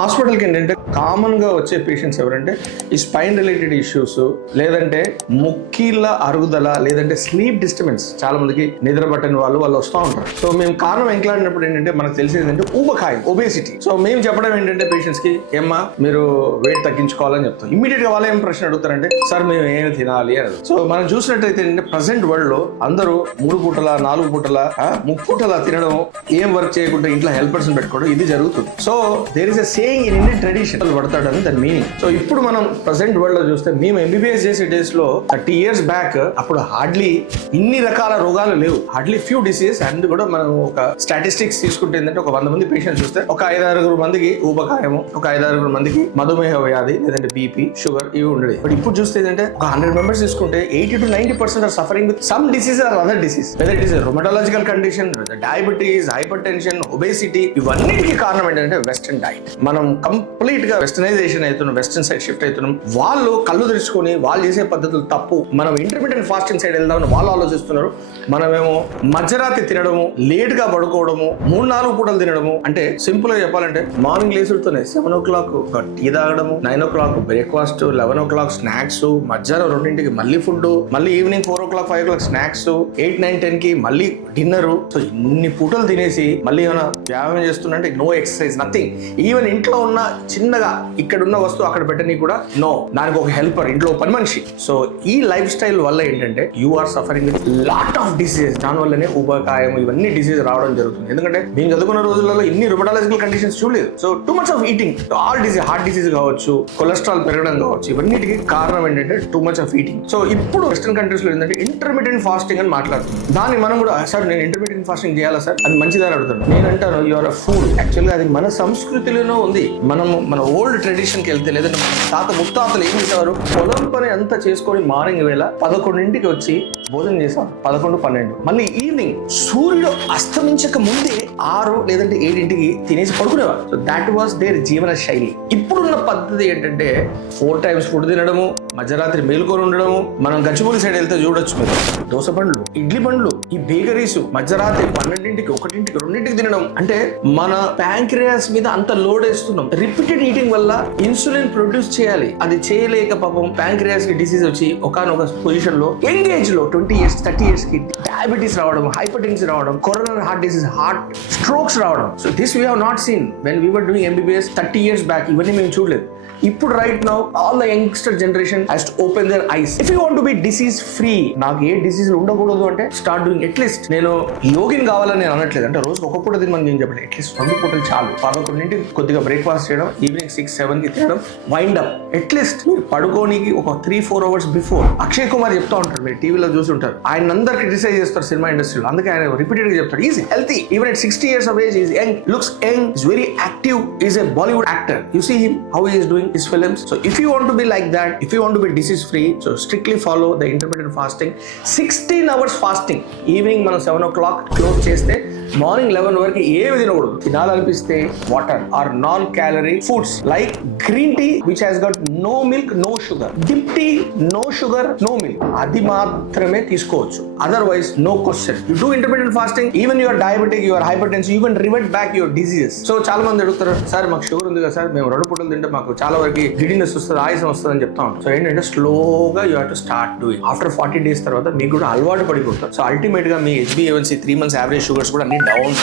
హాస్పిటల్కి ఏంటంటే కామన్గా వచ్చే పేషెంట్స్ ఎవరంటే ఈ స్పైన్ రిలేటెడ్ ఇష్యూస్, లేదంటే ముక్కీళ్ళ అరుగుదల, లేదంటే స్లీప్ డిస్టర్బెన్స్. చాలా మందికి నిద్ర పట్టని వాళ్ళు వస్తూ ఉంటారు. సో మేము కారణం ఎంట్లాడినప్పుడు ఏంటంటే మనకు తెలిసేది ఏంటంటే ఊబకాయం, ఒబేసిటీ. సో మేము చెప్పడం ఏంటంటే పేషెంట్స్ కి, ఏమ్మా మీరు వెయిట్ తగ్గించుకోవాలని చెప్తాం. ఇమీడియట్ గా వాళ్ళు ఏం ప్రశ్న అడుగుతారంటే, సార్ మేము ఏమి తినాలి అని. సో మనం చూసినట్టయితే ఏంటంటే ప్రజెంట్ వరల్డ్ లో అందరూ 3 పూటల 4 పూటల 3 పూటల తినడం, ఏం వర్క్ చేయకుండా ఇంట్లో హెల్పర్స్ పెట్టుకోవడం, ఇది జరుగుతుంది. So there is a saying in Indian tradition పడతాడని దాని మీనింగ్. సో ఇప్పుడు మనం ప్రజెంట్ వరల్డ్ లో చూస్తే మేము ఎంబీబీఎస్ చేసే డేస్ లో 30 years బ్యాక్ అప్పుడు హార్డ్లీ ఇన్ని రకాల రోగాలు లేవు, హార్డ్లీ ఫ్యూ డిసీజెస్. అండ్ కూడా మనం ఒక స్టాటిస్టిక్స్ తీసుకుంటే ఏంటంటే ఒక 100 మంది పేషెంట్స్ చూస్తే ఒక 5-6 మందికి ఊబకాయము, ఒక 5-6 మందికి మధుమేహ వ్యాధి, లేదంటే బీపీ, షుగర్ ఇవి ఉండేది. బట్ ఇప్పుడు చూస్తే ఏంటంటే ఒక 100 members తీసుకుంటే 80 to 90% are suffering with some disease or other disease. Whether it is rheumatological condition, diabetes, hypertension, obesity, ఇవన్నిటికీ కారణం ఏంటంటే వెస్టర్న్ డైట్. మనం కంప్లీట్ గా వెస్టర్నైజేషన్ అవుతున్నాం, వెస్టర్న్ సైడ్ షిఫ్ట్ అవుతున్నాం. వాళ్ళు కళ్ళు తెరుచుకొని వాళ్ళు చేసే పద్ధతులు తప్పు, మనం ఇంటర్మీడియట్ ఫాస్టింగ్ సైడ్ వెళ్దామని వాళ్ళు ఆలోచిస్తున్నారు. మనమేమో మధ్యరాత్రి తినడము, లేట్ గా పడుకోవడము, 3-4 పూటలు తినడము. అంటే సింపుల్ గా చెప్పాలంటే మార్నింగ్ లేసుడుతోనే 7 o'clock టీ తాగడము, 9 o'clock బ్రేక్ఫాస్ట్, 11 o'clock స్నాక్స్, మధ్యాహ్నం 2ంటికి మళ్ళీ ఫుడ్, మళ్ళీ ఈవినింగ్ 4 o'clock 5 o'clock స్నాక్స్, 8, 9, 10 కి మళ్ళీ డిన్నర్. సో ఇన్ని పూటలు తినేసి మళ్ళీ ఏమైనా వ్యాయామం చేస్తున్నంటే నో ఎక్సర్సైజ్, నథింగ్. ఈవెన్ ఇంట్లో ఉన్న చిన్నగా ఇక్కడ ఉన్న వస్తువు అక్కడ పెట్టని కూడా నో, దానికి ఒక హెల్పర్, ఇంట్లో పని మనిషి. సో ఈ లైఫ్ స్టైల్ వల్ల ఏంటంటే you are suffering with lot of diseases. దానివల్లనే ఊబకాయం ఇవన్నీ డిసీజ్ రావడం జరుగుతుంది. ఎందుకంటే మేము చదువుకున్న రోజులలో ఇన్ని రొమటాలజికల్ కండిషన్స్ చూడలేదు. So too much of eating, all disease, heart disease కావచ్చు, కొలెస్ట్రాల్ పెరగడం కావచ్చు, ఇవన్నిటికి కారణం ఏంటంటే too much of eating. So ఇప్పుడు వెస్టర్న్ కంట్రీస్ లో ఏంటంటే ఇంటర్మీడియట్ ఫాస్టింగ్ అని మాట్లాడుతుంది. దాన్ని మనం కూడా, సార్ నేను ఇంటర్మీడియట్ ఫాస్టింగ్ చేయాలా సార్, అది మంచిదని అడుగుతాను. నేను అంటాను యు ఆర్ అ ఫూల్. యాక్చువల్గా అది మన సంస్కృతిలోనే ఉంది. మన ఓల్డ్ ట్రెడిషన్కి వెళ్తే, లేదంటే మన తాత ముత్తాతలు ఏం చేసేవారు, పొలం పని అంతా చేసుకొని మార్నింగ్ వేళ 11ంటికి వచ్చి భోజనం చేసాం, 11, 12, మళ్ళీ ఈవినింగ్ సూర్యుడు అస్తమించక ముందే 6 లేదంటే 7ంటికి తినేసి పడుకునేవారు. సో దాట్ వాస్ దేర్ జీవన శైలి. ఇప్పుడున్న పద్ధతి ఏంటంటే 4 times ఫుడ్ తినడము, మధ్యరాత్రి మేలుకొని ఉండడము. మనం గచ్చిబౌలి సైడ్ వెళ్తే చూడొచ్చు మీరు, దోస బండ్లు, ఇడ్లీ బండ్లు, ఈ బేకరీస్, మధ్యరాత్రి 12ంటికి, 1ంటికి, 2ంటికి తినడం. అంటే మన ప్యాంక్రియాస్ మీద అంత లోడ్ వేస్తున్నాం. రిపీటెడ్ ఈటింగ్ వల్ల ఇన్సులిన్ ప్రొడ్యూస్ చేయాలి, అది చేయలేక పాపం ప్యాంక్రియాస్ కి డిసీజ్ వచ్చి ఒకనొక పొజిషన్ లో యంగ్ ఏజ్ లో 20 years 30 years కి డయాబెటీస్ రావడం, హైపర్ టెన్షన్ రావడం, corona heart disease, heart strokes రావడం. So this we have not seen when we were doing MBBS 30 years back. ఇవన్నీ మేము చూడలేదు. ఇప్పుడు right now all the youngster generation has to open their eyes. If you want to be disease free, నాకు ఏ disease ఉండకూడదు అంటే start doing. At least నేను యోగిన్ కావాలని నేను అనట్లేదు, అంటే రోజు ఒక పూట తినమని నేను చెప్పలేదు. అట్లీస్ట్ 2 పూటలు చాలు. 11ంటికి కొద్దిగా బ్రేక్ఫాస్ట్ చేయడం, ఈవినింగ్ 6, 7కి తినడం, వైండ్ అప్. అట్లీస్ట్ మీరు పడుకోనికి ఒక 3-4 hours బిఫోర్. అక్షయ్ కుమార్ చెప్తా ఉంటారు, మీరు టీవీలో చూస్తుంటారు, ఆయన అందరు క్రిటిసైజ్ చేస్తారు సినిమా ఇండస్ట్రీలో. అందుకే ఆయన రిపీటెడ్ గా చెప్తారు, is healthy even at 60 years of age, is young, looks young, is very active, is a Bollywood actor. You see him how he is doing his films. So if you want to be like that, if you want to be disease free, so strictly follow the intermittent fasting. 16 hours fasting. Evening మనం 7 o'clock close చేస్తే morning 11 వరకు ఏమి తినకూడదు. తినాలనిపిస్తే water or non calorie foods like green tea which has got no milk, no sugar, dip tea, no sugar, no milk, అది మాత్రమే తీసుకోవచ్చు. Otherwise no question. You do intermediate fasting, even your diabetic, your hypertension, you can revert back your diseases. So చాలా మంది అడుగుతారు, sir మాకు sugar ఉంది కదా sir, మేము 2 పూటలు తింటే మాకు చాలా వరకు గిడినెస్ వస్తుంది, ఆయాసం వస్తుంది అని చెప్తా ఉంటాం. సో ఏంటంటే స్లోగా you have to start doing. After 40 days తర్వాత మీకు కూడా అలవాటు పడిపోతారు. సో అల్టిమేట్ గా మీ HbA1c 3 months యావరేజ్ షుగర్స్ కూడా అన్ని డౌన్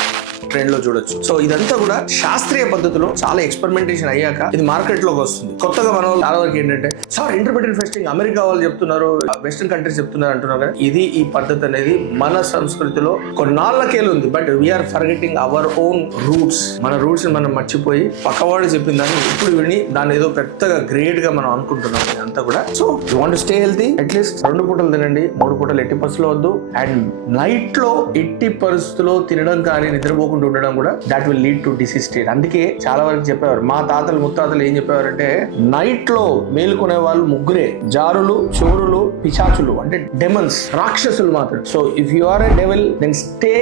ట్రెండ్ లో చూడొచ్చు. సో ఇదంతా కూడా శాస్త్రీయ పద్ధతిలో చాలా ఎక్స్పెరిమెంటేషన్ అయ్యాక ఇది మార్కెట్ లోకి వస్తుంది. కొత్తగా మన చాలా వరకు ఏంటంటే, సార్ ఇంటర్మీడియట్ ఫాస్టింగ్ అమెరికా వాళ్ళు చెప్తున్నారు, వెస్టర్న్ కంట్రీస్ చెప్తున్నారు అంటున్నారు కదా. ఇది ఈ పద్ధతి అనేది మన సంస్కృతిలో కొన్నాళ్ళకేలు ఉంది. But we're forgetting our own roots. మన రూట్స్ మనం మర్చిపోయి పక్కవాడు చెప్పిన దాన్ని ఇప్పుడు విని దాన్ని ఏదో పెద్దగా గ్రేట్ గా మనం అనుకుంటున్నాం. ఇదంతా కూడా. So you want to stay healthy, at least 2 పూటలు తినండి, 3 పూటలు ఎట్టి పరిస్థితుల్లో వద్దు. అండ్ నైట్ లో ఎట్టి పరిస్థితుల్లో తినడం కానీ నిద్రపోకుండా ఉండడం కూడా that will lead to disease state. అందుకే చాలా వరకు చెప్పేవారు, మా తాతలు ముత్తాతలు ఏం చెప్పేవారంటే, నైట్ లో మేలుకునే వాళ్ళు 3 జారులు, చోరులు, పిశాచులు, అంటే డెమన్స్, రాక్షసులు మాత్రం. So if you are a devil then stay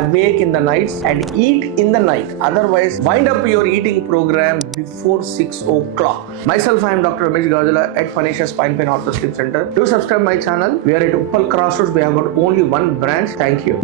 awake in the nights and eat in the night. Otherwise wind up your eating programme before 6 o'clock. Myself, I am Dr. Ramesh Gajula at Panisha Spine Pain Ortho Sleep Center. Do subscribe my channel. We are at Uppal Crossroads. We have got only one branch. Thank you.